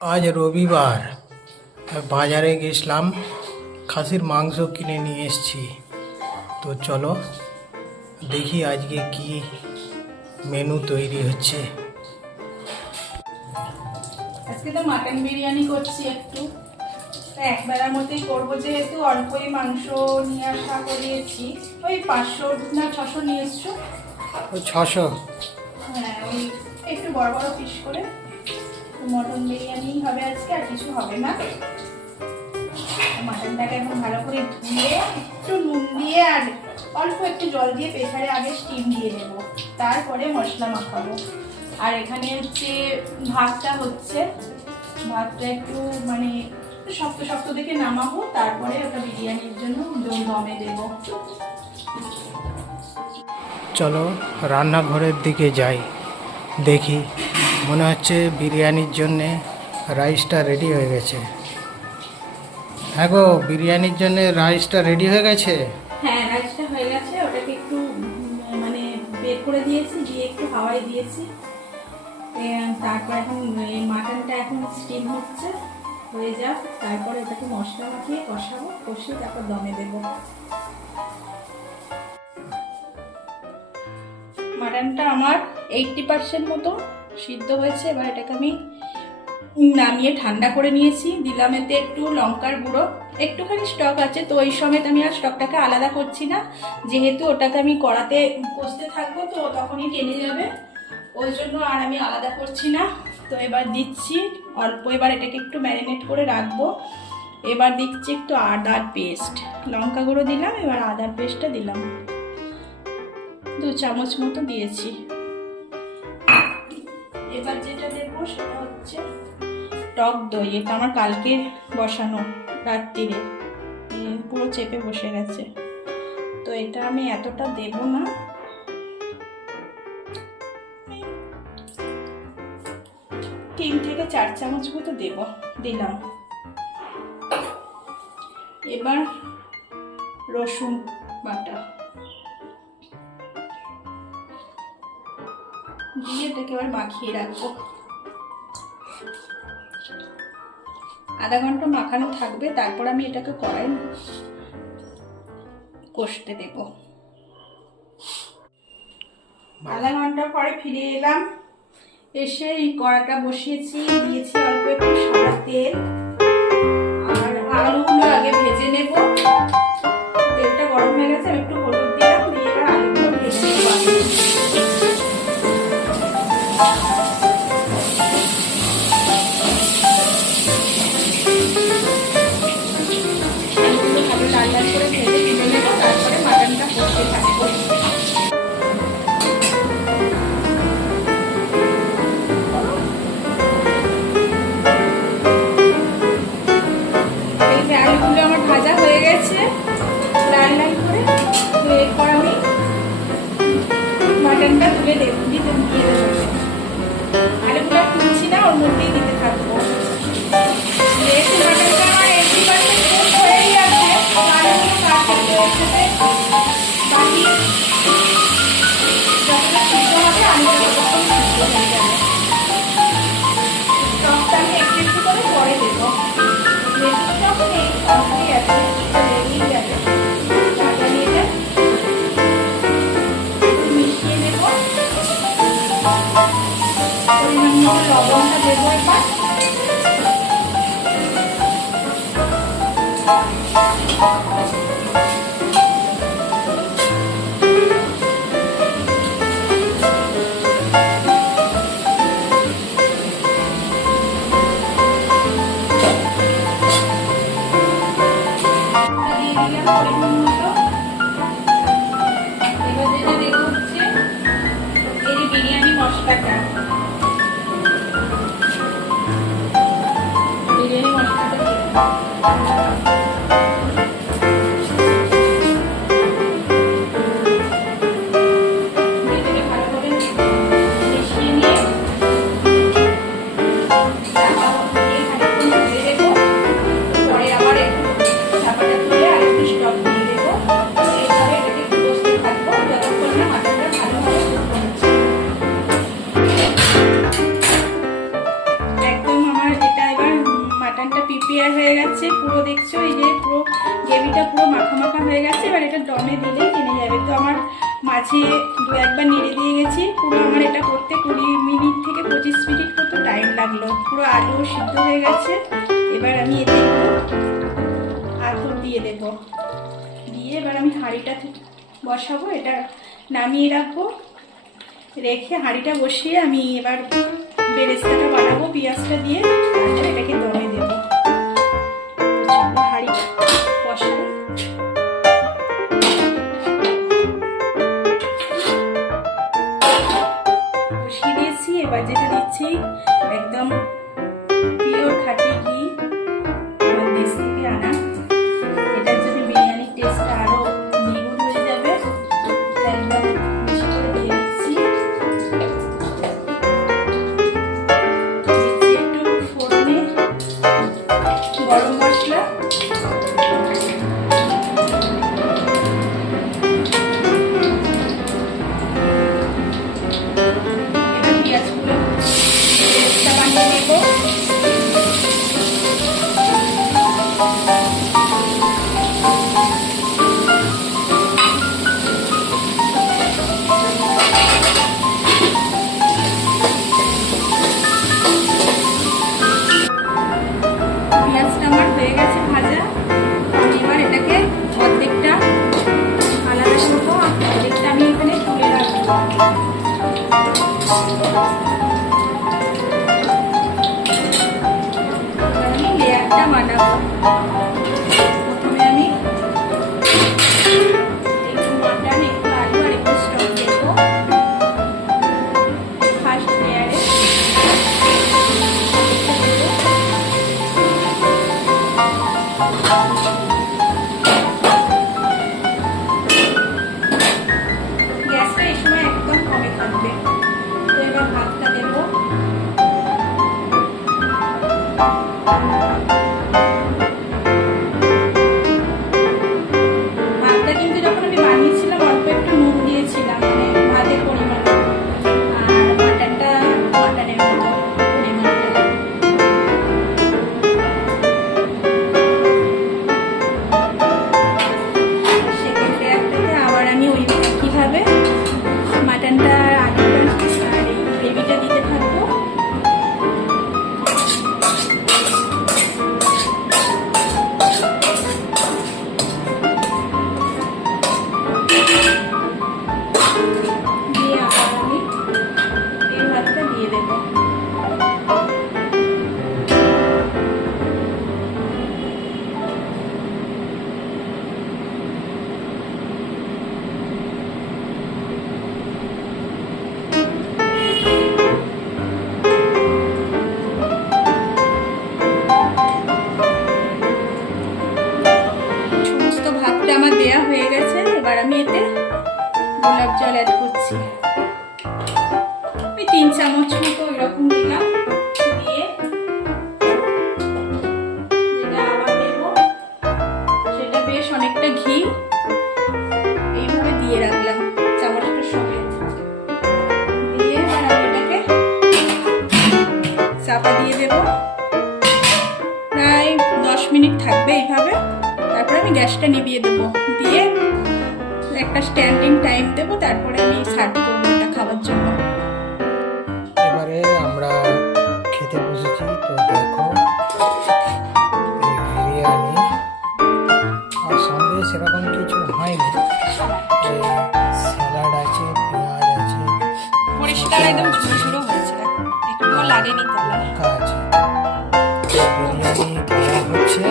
আজ রবিবার। বাজারে গেছিলাম খাসির মাংস কিনে নিয়ে এসেছি। তো চলো দেখি আজকে কি মেনু তৈরি হচ্ছে। আজকে তো মাটন বিরিয়ানি করছি একটু। তা একবেলার মধ্যেই করব যেহেতু অল্পই মাংস নিয়ে আসা করিয়েছি। ওই পাঁচশো না ছশো নিয়ে এসছো? ছশো? হ্যাঁ ওই একটু বড় বড় পিস করে। মটন বিরিয়ানি হবে আজকে, আর কিছু হবে না। মাটনটাকে এখন ভালো করে ধুয়ে, একটু নুন দিয়ে আর অল্প একটু জল দিয়ে প্রেসারে আগে স্টিম দিয়ে দেব তারপরে মশলা মাখাবো। আর এখানে হচ্ছে ভাতটা হচ্ছে। ভাতটা একটু মানে শক্ত শক্ত দেখে নামাবো, তারপরে ওটা বিরিয়ানির জন্য দমে দেবো। চলো রান্নাঘরের দিকে যাই, দেখি মনে হচ্ছে বিরিয়ানির জন্যে রাইসটা রেডি হয়ে গেছে। হ্যাঁ গো, বিরিয়ানির জন্যে রাইসটা রেডি হয়ে গেছে? হ্যাঁ রাইসটা হয়ে গেছে। ওটাকে একটু মানে বের করে দিয়েছি, দিয়ে একটু হাওয়ায় দিয়েছি। তারপর এখন এই মাটনটা এখন স্টিম হচ্ছে। হয়ে যাক, তারপরে এটাকে মশলা মাখিয়ে কষাবো, কষিয়ে তারপর দমে দেবো। মাটনটা আমার এইটটি পার্সেন্ট মতো সিদ্ধ হয়েছে, এবার এটাকে আমি নামিয়ে ঠান্ডা করে নিয়েছি। দিলাম এতে একটু লঙ্কার গুঁড়ো। একটুখানি স্টক আছে, তো ওই সময় আমি আর স্টকটাকে আলাদা করছি না। যেহেতু ওটাকে আমি কড়াতে কষতে থাকব, তো তখনই টেনে যাবে। ওই জন্য আর আমি আলাদা করছি না। তো এবার দিচ্ছি, অল্প এবার এটাকে একটু ম্যারিনেট করে রাখব। এবার দিচ্ছি একটু আদার পেস্ট। লঙ্কা গুঁড়ো দিলাম, এবার আদার পেস্টটা দিলাম। দু চামচ মতো দিয়েছি। এবার যেটা দেবো সেটা হচ্ছে টক দই। এটা আমার কালকে বসানো রাত্রিরে। পুরো চেপে বসে গেছে। তো এটা আমি এতটা দেব না। তিন থেকে চার চামচ মতো দেব, দিলাম। এবার রসুন বাটা। দিয়ে এটাকে এবার মাখিয়ে রাখব। আধা ঘণ্টা মাখানো থাকবে, তারপর আমি এটাকে কড়াই কষতে দেব। আধা ঘণ্টা পরে ফিরে এলাম। এসে এই কড়াটা বসিয়েছি, দিয়েছি অল্প একটু সাদা তেল। আর আলুগুলো আগে ভেজে নেব। তেলটা গরম হয়ে গেছে একটু মাটনটা তুলে দিলাম এই যে পুরো গ্রেভিটা পুরো মাখা মাখা হয়ে গেছে, এবার এটা দমে দিলেই টেনে যাবে। তো আমার মাঝে দু একবার নেড়ে দিয়ে গেছি, পুরো আমার এটা করতে কুড়ি মিনিট থেকে পঁচিশ মিনিট মতো টাইম লাগল। পুরো আলু সিদ্ধ হয়ে গেছে, এবার আমি এতে আতর দিয়ে দেব। দিয়ে এবার আমি হাঁড়িটা বসাবো, এটা নামিয়ে রাখব। রেখে হাঁড়িটা বসিয়ে আমি এবার বেরেস্তাটা বানাবো, পেঁয়াজটা দিয়ে এটাকে দমে দেবো। এবার দিচ্ছি। একদম পিওর খাঁটি এবার আমি এতে গোলাপ জল অ্যাড করছি। ওই তিন চামচ মতো এরকম দিলাম। দিয়ে রাখলাম চাপা দিয়ে দেবো। প্রায় দশ মিনিট থাকবে এইভাবে। তারপরে আমি গ্যাসটা নিভিয়ে দেবো। দিয়ে একটা স্ট্যান্ডিং টাইম দেবো তারপরে আমি সার্ভ করব এটা খাওয়ার জন্য। এবারে আমরা খেতে বসেছি তো দেখো বিরিয়ানি। আর সঙ্গে সেরকম কিছু হয়নি। স্যালাড আছে পেঁয়াজ আছে পরিষ্কার একদম ঝুড়ো ঝুড়ো হয়েছে একটুও লাগেনি আছে। বিরিয়ানি হচ্ছে।